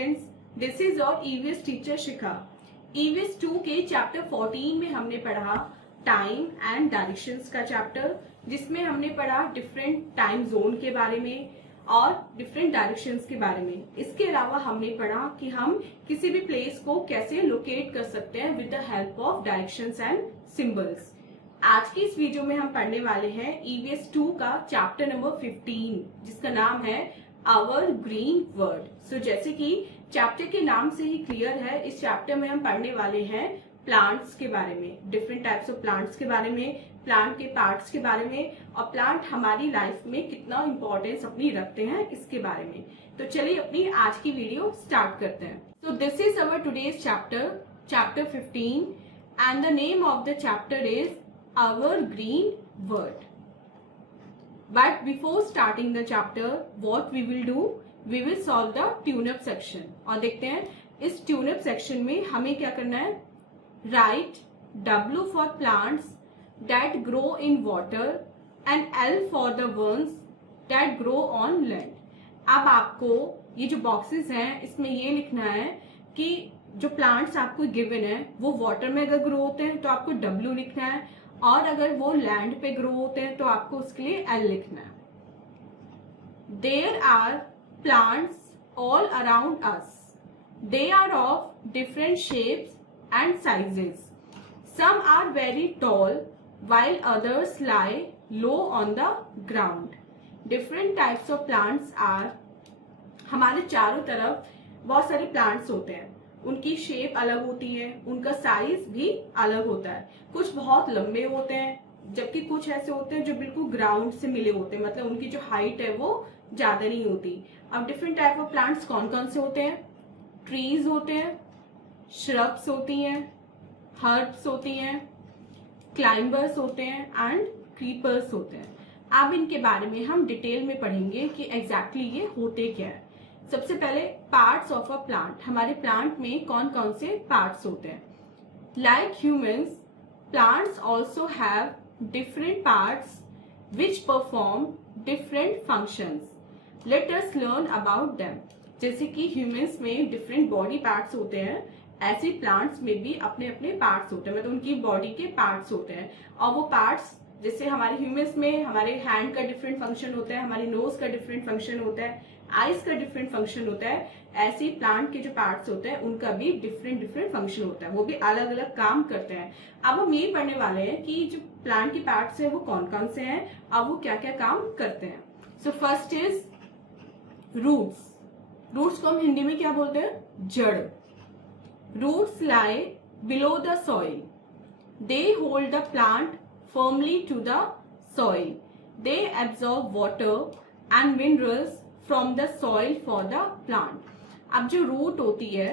Students, this is your EVS teacher Shikha. EVS 2 के chapter 14 में हमने पढ़ा टाइम एंड डायरेक्शंस का चैप्टर, जिसमें हमने पढ़ा डिफरेंट टाइम जोन के बारे में और डिफरेंट डायरेक्शंस के बारे में। इसके अलावा हमने पढ़ा कि हम किसी भी प्लेस को कैसे लोकेट कर सकते हैं with the help of directions and symbols. आज की इस वीडियो में हम पढ़ने वाले हैं ईवीएस 2 का चैप्टर नंबर 15, जिसका नाम है आवर ग्रीन वर्ल्ड। सो जैसे कि चैप्टर के नाम से ही क्लियर है, इस चैप्टर में हम पढ़ने वाले हैं प्लांट्स के बारे में, डिफरेंट टाइप्स ऑफ प्लांट्स के बारे में, प्लांट के पार्ट्स के बारे में, और प्लांट हमारी लाइफ में कितना इंपॉर्टेंस अपनी रखते हैं इसके बारे में। तो चलिए अपनी आज की वीडियो स्टार्ट करते हैं। So this is our today's chapter, chapter 15, and the name of the chapter is our green world. But before starting the chapter, what we will do? We will solve the tune-up section. और देखते हैं इस tune-up section में हमें क्या करना है। Write W for plants that grow in water and L for the ones that grow on land. अब आपको ये जो बॉक्सेस हैं इसमें ये लिखना है कि जो प्लांट्स आपको गिवन है वो वाटर में अगर ग्रो होते हैं तो आपको W लिखना है, और अगर वो लैंड पे ग्रो होते हैं तो आपको उसके लिए L लिखना है। There are plants all around us, they are of different shapes and sizes, some are very tall while others lie low on the ground. Different types of plants are, हमारे चारों तरफ बहुत सारे प्लांट्स होते हैं, उनकी शेप अलग होती है, उनका साइज भी अलग होता है। कुछ बहुत लंबे होते हैं जबकि कुछ ऐसे होते हैं जो बिल्कुल ग्राउंड से मिले होते हैं, मतलब उनकी जो हाइट है वो ज्यादा नहीं होती। अब डिफरेंट टाइप ऑफ प्लांट्स कौन कौन से होते हैं? ट्रीज होते हैं, श्रब्स होती हैं, हर्ब्स होती हैं, क्लाइंबर्स होते हैं एंड क्रीपर्स होते हैं। अब इनके बारे में हम डिटेल में पढ़ेंगे कि एग्जैक्टली ये होते क्या है। सबसे पहले पार्ट्स ऑफ अ प्लांट, हमारे प्लांट में कौन कौन से पार्ट्स होते हैं। Like humans, plants also have different parts which perform different functions. Let us learn about them. जैसे कि ह्यूमंस में डिफरेंट बॉडी पार्ट्स होते हैं, ऐसे प्लांट्स में भी अपने अपने पार्ट्स होते हैं, मतलब उनकी बॉडी के पार्ट्स होते हैं। और वो पार्ट्स जैसे हमारे ह्यूमंस में हमारे हैंड का डिफरेंट फंक्शन होता है, हमारी नोज का डिफरेंट फंक्शन होता है, आईज का डिफरेंट फंक्शन होता है, ऐसे ही प्लांट के जो पार्ट्स होते हैं उनका भी डिफरेंट डिफरेंट फंक्शन होता है, वो भी अलग अलग काम करते हैं। अब हम ये पढ़ने वाले हैं कि जो प्लांट के पार्ट्स है वो कौन कौन से हैं, अब वो क्या क्या काम करते हैं। So first is roots. Roots को हम हिंदी में क्या बोलते हैं? जड़। Roots lie below the soil. They hold the plant firmly to the soil. They absorb water and minerals from the soil for the plant. अब जो रूट होती है,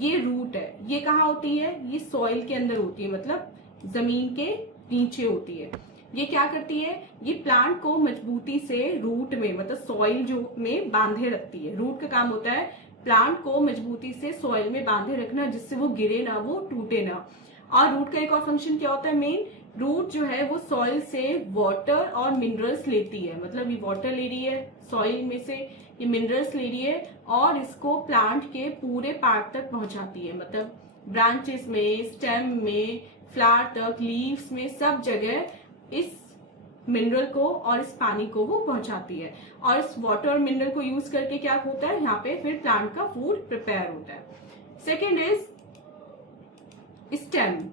ये रूट है, ये कहाँ होती है? ये सॉइल के अंदर होती है, मतलब जमीन के नीचे होती है। ये क्या करती है? ये प्लांट को मजबूती से रूट में, मतलब सॉइल जो में बांधे रखती है। रूट का काम होता है प्लांट को मजबूती से सॉइल में बांधे रखना, जिससे वो गिरे ना, वो टूटे ना। और रूट का एक और फंक्शन क्या होता है मेन? रूट जो है वो सॉइल से वाटर और मिनरल्स लेती है, मतलब ये वाटर ले रही है सॉइल में से, ये मिनरल्स ले रही है और इसको प्लांट के पूरे पार्ट तक पहुंचाती है, मतलब ब्रांचेस में, स्टेम में, फ्लावर तक, लीव्स में, सब जगह इस मिनरल को और इस पानी को वो पहुंचाती है। और इस वाटर और मिनरल को यूज करके क्या होता है, यहाँ पे फिर प्लांट का फूड प्रिपेयर होता है। Second is stem.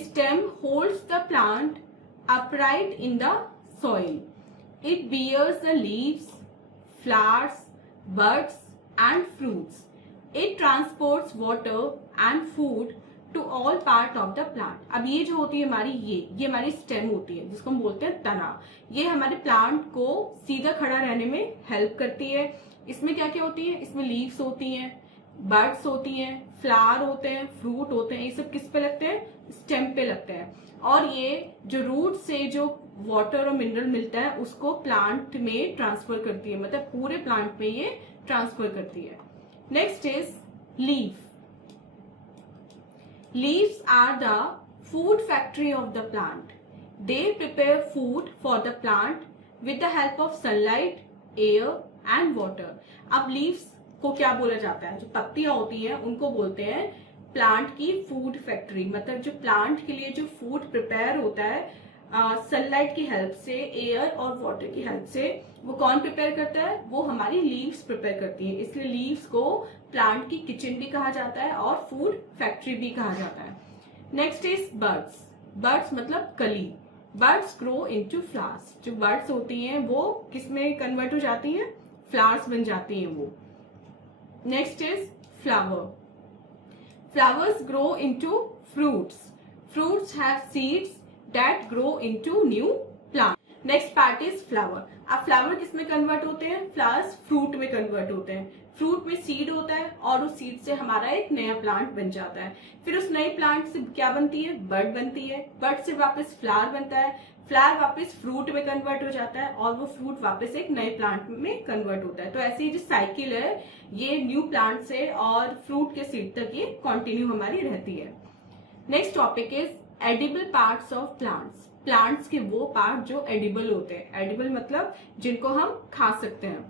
Stem holds the plant upright in the soil. It bears the leaves, flowers, buds and fruits. It transports water and food to all part of the plant. अब ये जो होती है हमारी, ये हमारी स्टेम होती है, जिसको हम बोलते हैं तना। ये हमारे प्लांट को सीधा खड़ा रहने में हेल्प करती है। इसमें क्या क्या होती है? इसमें लीव्स होती हैं, बर्ड्स होती हैं, फ्लावर होते हैं, फ्रूट होते हैं। ये सब किस पे लगते हैं? स्टेम पे लगते हैं। और ये जो रूट से जो वाटर और मिनरल मिलता है उसको प्लांट में ट्रांसफर करती है, मतलब पूरे प्लांट में ये ट्रांसफर करती है। Next is leaf. Leaves are the food factory of the plant. They prepare food for the plant with the help of sunlight, air and water. अब leaves को क्या बोला जाता है? जो पत्तियां होती हैं उनको बोलते हैं प्लांट की फूड फैक्ट्री. मतलब जो प्लांट के लिए जो फूड प्रिपेयर होता है सनलाइट की हेल्प से, एयर और वाटर की हेल्प से, वो कौन प्रिपेयर करता है? वो हमारी लीव्स प्रिपेयर करती है. इसलिए लीव्स को प्लांट की किचन भी कहा जाता है और फूड फैक्ट्री भी कहा जाता है. Next is birds. बर्ड्स मतलब कली. Birds grow into flowers. जो बर्ड्स होती हैं वो किस में कन्वर्ट हो जाती हैं? फ्लावर्स बन जाती हैं वो. Next is flower. Flowers grow into fruits. Fruits have seeds that grow into new plant. Next part is flower. अब फ्लावर किस में कन्वर्ट होते हैं? फ्लावर्स फ्रूट में कन्वर्ट होते हैं. फ्रूट में सीड होता है और उस सीड से हमारा एक नया प्लांट बन जाता है. फिर उस नए प्लांट से क्या बनती है? बर्ड बनती है. बर्ड से वापस फ्लावर बनता है. फ्लावर वापस फ्रूट में कन्वर्ट हो जाता है और वो फ्रूट वापस एक नए प्लांट में कन्वर्ट होता है. तो ऐसे ही जो साइकिल है ये न्यू प्लांट से और फ्रूट के सीड तक ये कंटिन्यू हमारी रहती है. Next topic is edible parts of plants. Plants के वो पार्ट जो एडिबल होते हैं. एडिबल मतलब जिनको हम खा सकते हैं.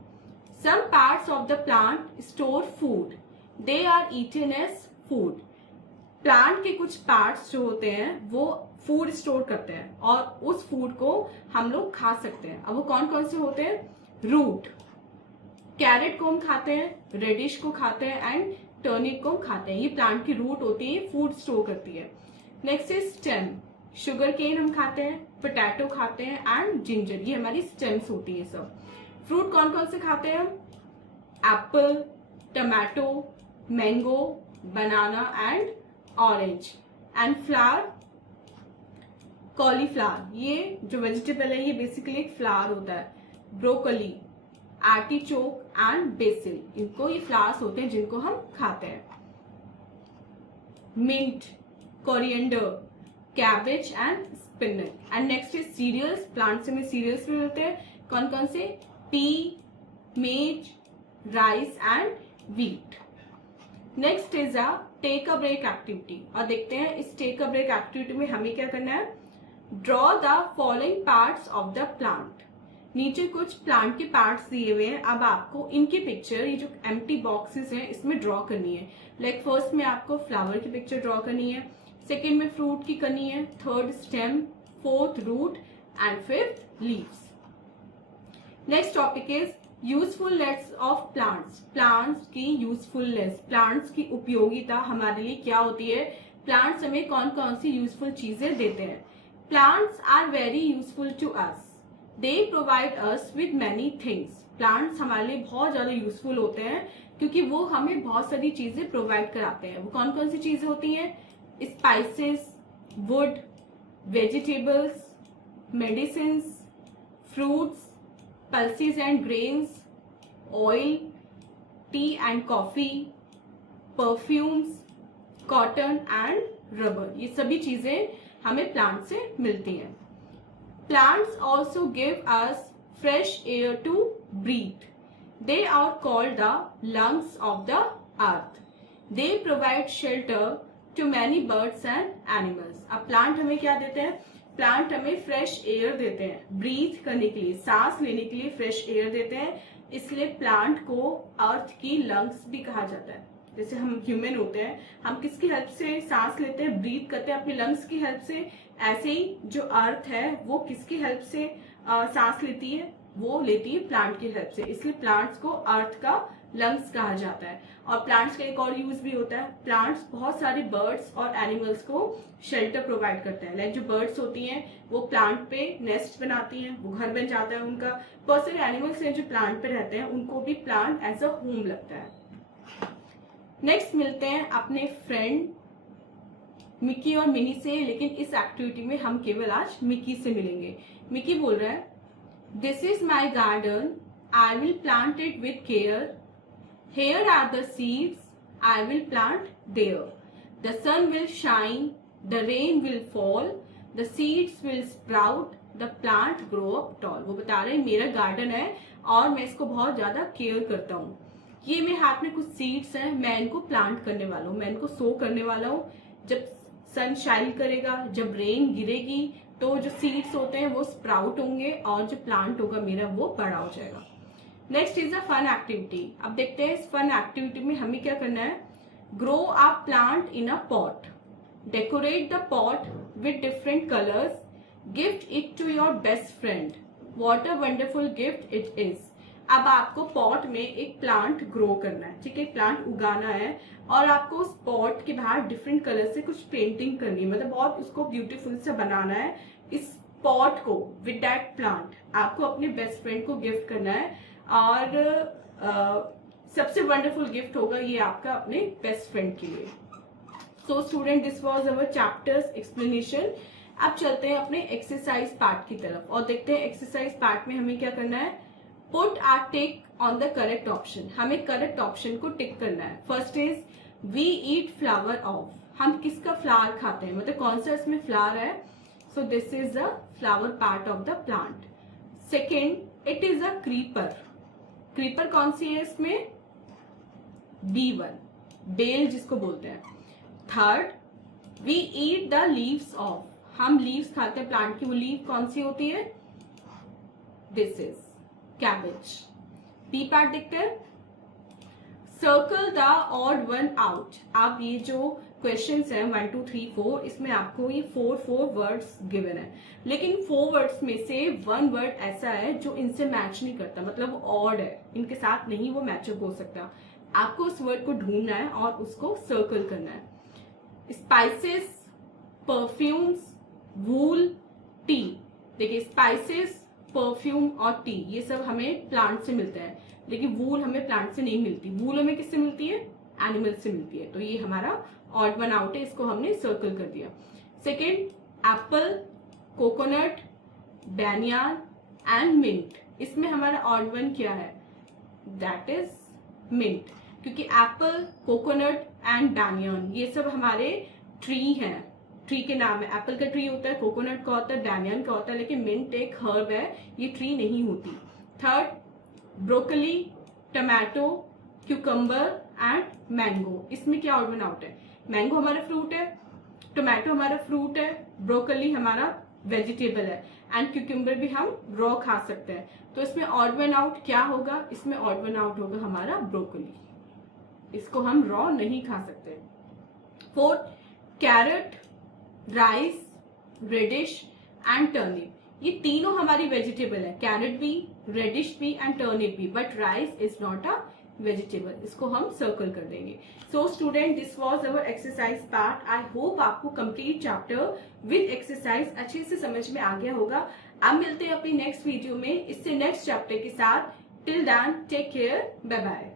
Some parts of the plant store food. They are eaten as food. Plant के कुछ पार्ट्स जो होते हैं वो फूड स्टोर करते हैं और उस फूड को हम लोग खा सकते हैं. अब वो कौन कौन से होते हैं? रूट. कैरेट को हम खाते हैं, रेडिश को खाते हैं एंड टर्निप को हम खाते हैं. ये प्लांट की रूट होती है, फूड स्टोर करती है. Next is stem. Sugarcane हम खाते हैं, पोटैटो खाते हैं एंड जिंजर. ये हमारी स्टेम्स होती है सब. फ्रूट कौन कौन से खाते हैं हम? Apple, tomato, mango, banana and orange. And flower cauliflower. ये जो वेजिटेबल है ये बेसिकली एक फ्लावर होता है. Broccoli, artichoke and basil. इनको ये फ्लावर्स होते हैं जिनको हम खाते हैं. Mint, coriander, cabbage and spinach. And next is cereals. Plant से हमें सीरियल्स भी मिलते हैं. कौन कौन से? Pea, maize, rice and wheat. Next is a take a break activity. और देखते हैं इस टेक अ ब्रेक एक्टिविटी में हमें क्या करना है? Draw the following parts of the plant. नीचे कुछ प्लांट के पार्ट्स दिए हुए हैं. अब आपको इनकी पिक्चर, ये जो एम्प्टी बॉक्सेस हैं इसमें ड्रॉ करनी है. लाइक फर्स्ट में आपको फ्लावर की पिक्चर ड्रॉ करनी है, सेकेंड में फ्रूट की करनी है, third stem, fourth root and fifth leaves. Next topic is usefulness of plants. Plants की यूजफुलनेस, प्लांट्स की उपयोगिता हमारे लिए क्या होती है? प्लांट्स हमें कौन कौन सी यूजफुल चीजें देते हैं? Plants are very useful to us. They provide us with many things. Plants हमारे लिए बहुत ज्यादा यूजफुल होते हैं क्योंकि वो हमें बहुत सारी चीजें प्रोवाइड कराते हैं. वो कौन कौन सी चीजें होती हैं? Spices, would, vegetables, medicine, fruits, pulses and grains, oil, tea and coffee, perfumes, cotton and rubber. ये सभी चीजें हमें प्लांट से मिलती हैं. Plants also give us fresh air to breathe. They are called the lungs of the earth. They provide shelter to many birds and animals. अब plant हमें क्या देते हैं? प्लांट हमें फ्रेश एयर देते हैं, ब्रीथ करने के लिए, सांस लेने के लिए फ्रेश एयर देते हैं. इसलिए प्लांट को अर्थ की लंग्स भी कहा जाता है. जैसे हम ह्यूमन होते हैं, हम किसकी हेल्प से सांस लेते हैं? ब्रीथ करते हैं अपनी लंग्स की हेल्प से. ऐसे ही जो अर्थ है वो किसकी हेल्प से सांस लेती है? वो लेती है प्लांट की हेल्प से. इसलिए प्लांट्स को अर्थ का लंग्स कहा जाता है. और प्लांट्स का एक और यूज भी होता है. प्लांट्स बहुत सारे बर्ड्स और एनिमल्स को शेल्टर प्रोवाइड करते हैं. लाइक जो बर्ड्स होती हैं वो प्लांट पे नेस्ट बनाती हैं, वो घर बन जाता है उनका. बहुत सारे एनिमल्स हैं जो प्लांट पे रहते हैं, उनको भी प्लांट एज अ होम लगता है. नेक्स्ट मिलते हैं अपने फ्रेंड मिकी और मिनी से. लेकिन इस एक्टिविटी में हम केवल आज मिकी से मिलेंगे. मिकी बोल रहा है, this is my garden, I will plant it with care. Here are the seeds I will plant there. The sun will shine, the rain will fall, the seeds will sprout, the plant grow up tall. वो बता रहे हैं मेरा garden है और मैं इसको बहुत ज्यादा केयर करता हूँ. ये मेरे हाथ में कुछ सीड्स हैं, मैं इनको प्लांट करने वाला हूँ, मैं इनको सो करने वाला हूँ। जब सन शाइन करेगा, जब रेन गिरेगी, तो जो सीड्स होते हैं वो स्प्राउट होंगे और जो प्लांट होगा मेरा वो बड़ा हो जाएगा। Next is a fun activity. अब देखते हैं इस फन एक्टिविटी में हमें क्या करना है। Grow a plant in a pot, decorate the pot with different colours, gift it to your best friend, what a wonderful gift it is. अब आपको पॉट में एक प्लांट ग्रो करना है, ठीक है, प्लांट उगाना है, और आपको उस पॉट के बाहर डिफरेंट कलर से कुछ पेंटिंग करनी है, मतलब बहुत उसको ब्यूटीफुल से बनाना है। इस पॉट को विद दैट प्लांट आपको अपने बेस्ट फ्रेंड को गिफ्ट करना है, और सबसे वंडरफुल गिफ्ट होगा ये आपका अपने बेस्ट फ्रेंड के लिए। सो student, this was our chapters explanation. अब चलते हैं अपने एक्सरसाइज पार्ट की तरफ और देखते हैं एक्सरसाइज पार्ट में हमें क्या करना है। Put a tick on the correct option, हमें करेक्ट ऑप्शन को टिक करना है। First is we eat flower of, हम किसका फ्लावर खाते हैं, मतलब कौन सा इसमें फ्लावर है। So this is the flower part of the plant. Second, it is a creeper, creeper कौन सी है इसमें, B1, बेल जिसको बोलते हैं। Third, we eat the leaves of, हम लीव्स खाते हैं प्लांट की, वो लीव कौन सी होती है, this is cabbage. B part देखते हैं। Circle the odd one out. आप ये जो क्वेश्चंस हैं 1 2 3 4, इसमें आपको ये 4 वर्ड्स गिवन है, लेकिन 4 वर्ड्स में से 1 वर्ड ऐसा है जो इनसे मैच नहीं करता, मतलब ऑड है, इनके साथ नहीं वो मैचअप हो सकता। आपको उस वर्ड को ढूंढना है और उसको सर्कल करना है। स्पाइसेस, परफ्यूम्स, वूल, टी। देखिए स्पाइसेस, परफ्यूम और टी ये सब हमें प्लांट से मिलते हैं, लेकिन वूल हमें प्लांट से नहीं मिलती। वूल हमें किससे मिलती है, एनिमल से मिलती है। तो ये हमारा ऑड वन आउट है, इसको हमने सर्कल कर दिया। Second, apple, coconut, banyan and mint. इसमें हमारा ऑड वन क्या है, दैट इज मिंट, क्योंकि एप्पल, कोकोनट एंड बैनियान ये सब हमारे ट्री हैं, ट्री के नाम है। एप्पल का ट्री होता है, कोकोनट का होता है, बैनियन का होता है, लेकिन मिंट एक हर्ब है, ये ट्री नहीं होती। Third, broccoli, tomato, cucumber and mango. इसमें क्या ऑड वन आउट है, मैंगो हमारा फ्रूट है, टोमेटो हमारा फ्रूट है, ब्रोकली हमारा वेजिटेबल है, एंड क्यूकम्बर भी हम रॉ खा सकते हैं। तो इसमें ऑड वन आउट क्या होगा, इसमें ऑड वन आउट होगा हमारा ब्रोकली, इसको हम रॉ नहीं खा सकते। Fourth, carrot, rice, radish and turnip. ये तीनों हमारी वेजिटेबल है, कैरेट भी, रेडिश भी एंड टर्निप भी, but rice is not a vegetable, इसको हम सर्कल कर देंगे। So student, this was our exercise part. I hope आपको कंप्लीट चैप्टर विद एक्सरसाइज अच्छे से समझ में आ गया होगा। अब मिलते हैं अपनी नेक्स्ट वीडियो में इससे नेक्स्ट चैप्टर के साथ। Till then take care, bye bye.